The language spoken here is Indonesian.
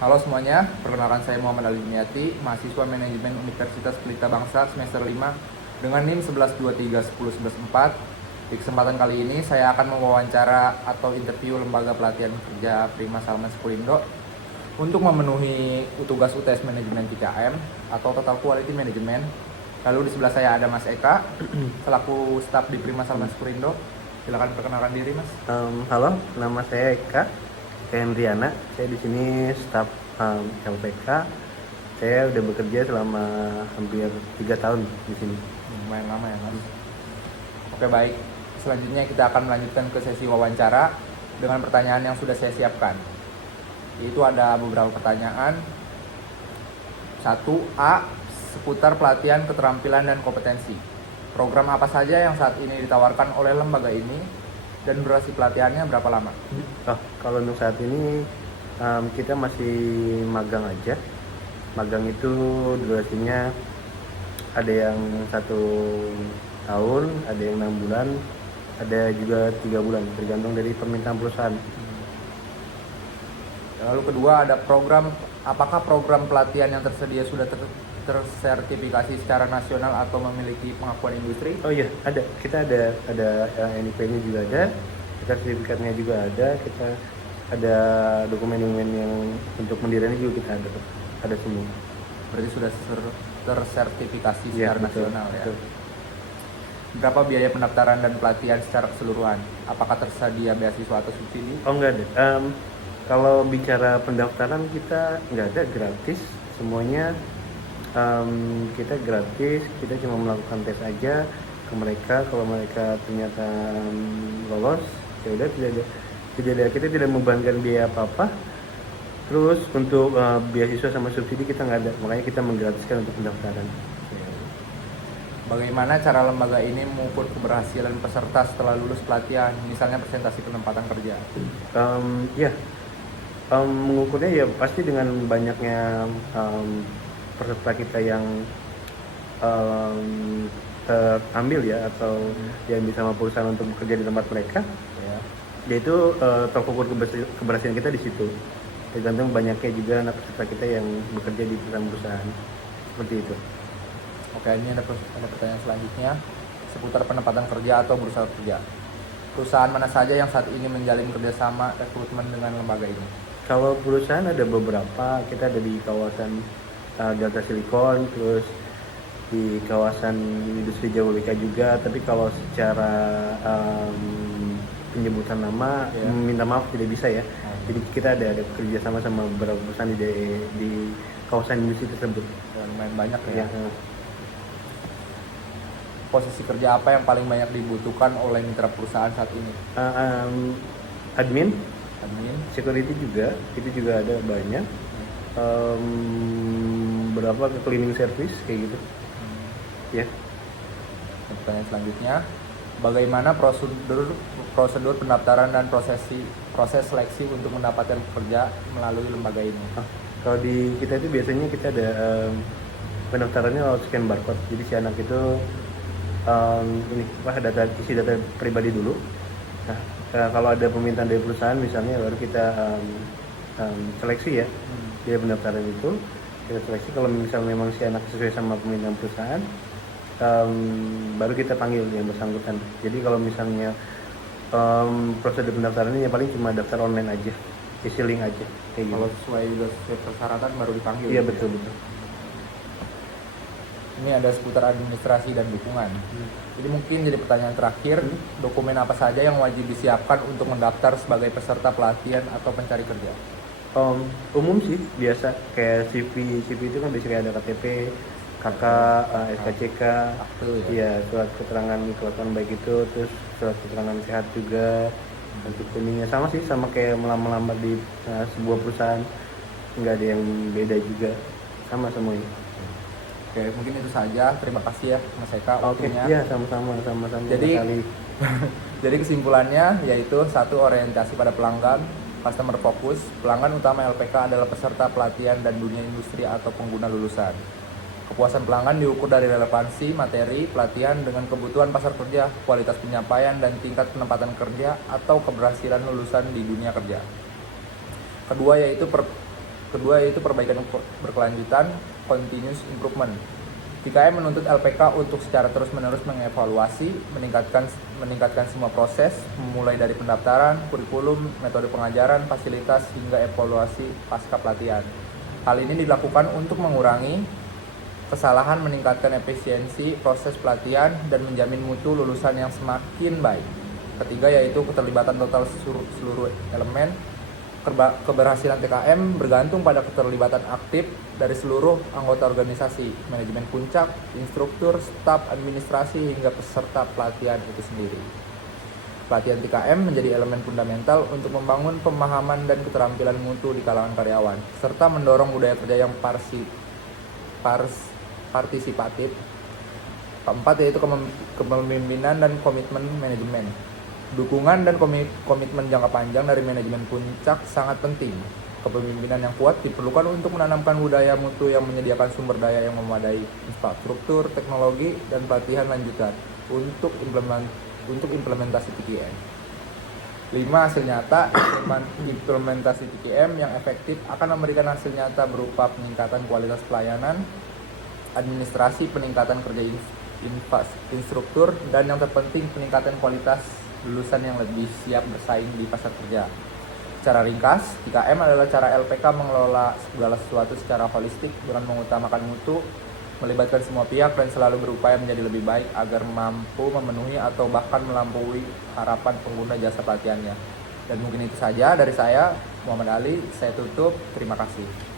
Halo semuanya, perkenalkan saya Muhammad Ali Dimiati, mahasiswa Manajemen Universitas Pelita Bangsa semester 5 dengan NIM 11231011 Di kesempatan kali ini saya akan mewawancara atau interview lembaga pelatihan kerja Prima Salman Sekurindo untuk memenuhi tugas UTS Manajemen 3M atau Total Quality Management. Lalu di sebelah saya ada Mas Eka, selaku staf di Prima Salman Sekurindo. Silakan perkenalkan diri, Mas. Halo, nama saya Eka Hendriana. Saya di sini staf LPK. Saya udah bekerja selama hampir 3 tahun di sini. Lumayan lama ya, Mas. Oke, baik. Selanjutnya kita akan melanjutkan ke sesi wawancara dengan pertanyaan yang sudah saya siapkan. Yaitu ada beberapa pertanyaan. 1A, seputar pelatihan keterampilan dan kompetensi. Program apa saja yang saat ini ditawarkan oleh lembaga ini dan durasi pelatihannya berapa lama? Kalau untuk saat ini kita masih magang aja. Magang itu durasinya ada yang 1 tahun, ada yang 6 bulan, ada juga 3 bulan, tergantung dari permintaan perusahaan. Lalu kedua ada apakah program pelatihan yang tersedia sudah tersertifikasi secara nasional atau memiliki pengakuan industri? Oh iya, ada. Kita ada NIP-nya juga ada, kita sertifikatnya juga ada ada dokumen-dokumen yang untuk pendiriannya juga kita ada semua. Berarti sudah tersertifikasi secara nasional ya. Betul. Berapa biaya pendaftaran dan pelatihan secara keseluruhan? Apakah tersedia beasiswa atau subsidi? Oh, enggak ada. Kalau bicara pendaftaran kita nggak ada, gratis semuanya. Kita gratis, kita cuma melakukan tes aja ke mereka. Kalau mereka ternyata lolos, ya udah, kita tidak membebankan biaya apa-apa. Terus untuk beasiswa sama subsidi kita nggak ada, makanya kita menggratiskan untuk pendaftaran. Bagaimana cara lembaga ini mengukur keberhasilan peserta setelah lulus pelatihan, misalnya presentasi penempatan kerja? Mengukurnya ya pasti dengan banyaknya peserta kita yang terambil ya, atau yang bisa sama perusahaan untuk bekerja di tempat mereka ya. Yaitu terukur keberhasilan kita di situ, tergantung banyaknya juga anak peserta kita yang bekerja di perusahaan seperti itu. Oke, ini ada pertanyaan selanjutnya seputar penempatan kerja atau berusaha kerja. Perusahaan mana saja yang saat ini menjalin kerjasama rekrutmen dengan lembaga ini? Kalau perusahaan ada beberapa, kita ada di kawasan Delta Silicon, terus di kawasan industri Jababeka juga. Tapi kalau secara penyebutan nama, minta maaf tidak bisa ya. Jadi kita ada kerja sama beberapa perusahaan di kawasan industri tersebut. Lumayan banyak ya. Posisi kerja apa yang paling banyak dibutuhkan oleh mitra perusahaan saat ini? Admin, security juga, itu juga ada banyak. Berapa ke cleaning service kayak gitu. Ya. Pertanyaan selanjutnya, bagaimana prosedur pendaftaran dan proses seleksi untuk mendapatkan pekerja melalui lembaga ini? Kalau di kita itu biasanya kita ada pendaftarannya lewat scan barcode. Jadi si anak itu isi data pribadi dulu. Nah, kalau ada permintaan dari perusahaan misalnya, baru kita seleksi ya. Dia pendaftaran itu kita seleksi. Kalau misalnya memang si anak sesuai sama permintaan perusahaan, baru kita panggil yang bersangkutan. Jadi kalau misalnya prosedur pendaftarannya paling cuma daftar online aja, isi link aja kayak gitu. Kalau sesuai persyaratan baru dipanggil. Iya, betul. Ini ada seputar administrasi dan dukungan. Jadi mungkin jadi pertanyaan terakhir, dokumen apa saja yang wajib disiapkan untuk mendaftar sebagai peserta pelatihan atau pencari kerja? Umum sih, biasa kayak CV itu kan biasanya ada KTP, KK, SKCK, ya, surat keterangan kelakuan baik itu, terus surat keterangan sehat juga, untuk kuningnya sama kayak melamar di sebuah perusahaan, nggak ada yang beda juga, sama semuanya. Oke, mungkin itu saja. Terima kasih ya Mas Eka waktunya. Iya, sama-sama. Jadi kesimpulannya yaitu 1. Orientasi pada pelanggan, customer focus. Pelanggan utama LPK adalah peserta pelatihan dan dunia industri atau pengguna lulusan. Kepuasan pelanggan diukur dari relevansi materi pelatihan dengan kebutuhan pasar kerja, kualitas penyampaian dan tingkat penempatan kerja atau keberhasilan lulusan di dunia kerja. Kedua yaitu kedua yaitu perbaikan berkelanjutan, continuous improvement. 3M menuntut LPK untuk secara terus-menerus mengevaluasi, meningkatkan semua proses, mulai dari pendaftaran, kurikulum, metode pengajaran, fasilitas, hingga evaluasi pasca pelatihan. Hal ini dilakukan untuk mengurangi kesalahan, meningkatkan efisiensi proses pelatihan, dan menjamin mutu lulusan yang semakin baik. Ketiga yaitu keterlibatan total seluruh elemen. Keberhasilan TKM bergantung pada keterlibatan aktif dari seluruh anggota organisasi, manajemen puncak, instruktur, staf administrasi, hingga peserta pelatihan itu sendiri. Pelatihan TKM menjadi elemen fundamental untuk membangun pemahaman dan keterampilan mutu di kalangan karyawan, serta mendorong budaya kerja yang partisipatif. Keempat yaitu kepemimpinan dan komitmen manajemen. Dukungan dan komitmen jangka panjang dari manajemen puncak sangat penting. Kepemimpinan yang kuat diperlukan untuk menanamkan budaya mutu yang menyediakan sumber daya yang memadai, infrastruktur, teknologi, dan pelatihan lanjutan untuk implementasi TKM. 5. Hasil nyata. Implementasi TKM yang efektif akan memberikan hasil nyata berupa peningkatan kualitas pelayanan, administrasi, peningkatan kerja instruktur, dan yang terpenting peningkatan kualitas lulusan yang lebih siap bersaing di pasar kerja. Secara ringkas, 3M adalah cara LPK mengelola segala sesuatu secara holistik dengan mengutamakan mutu, melibatkan semua pihak, dan selalu berupaya menjadi lebih baik agar mampu memenuhi atau bahkan melampaui harapan pengguna jasa pelatihannya. Dan mungkin itu saja dari saya, Muhammad Ali. Saya tutup. Terima kasih.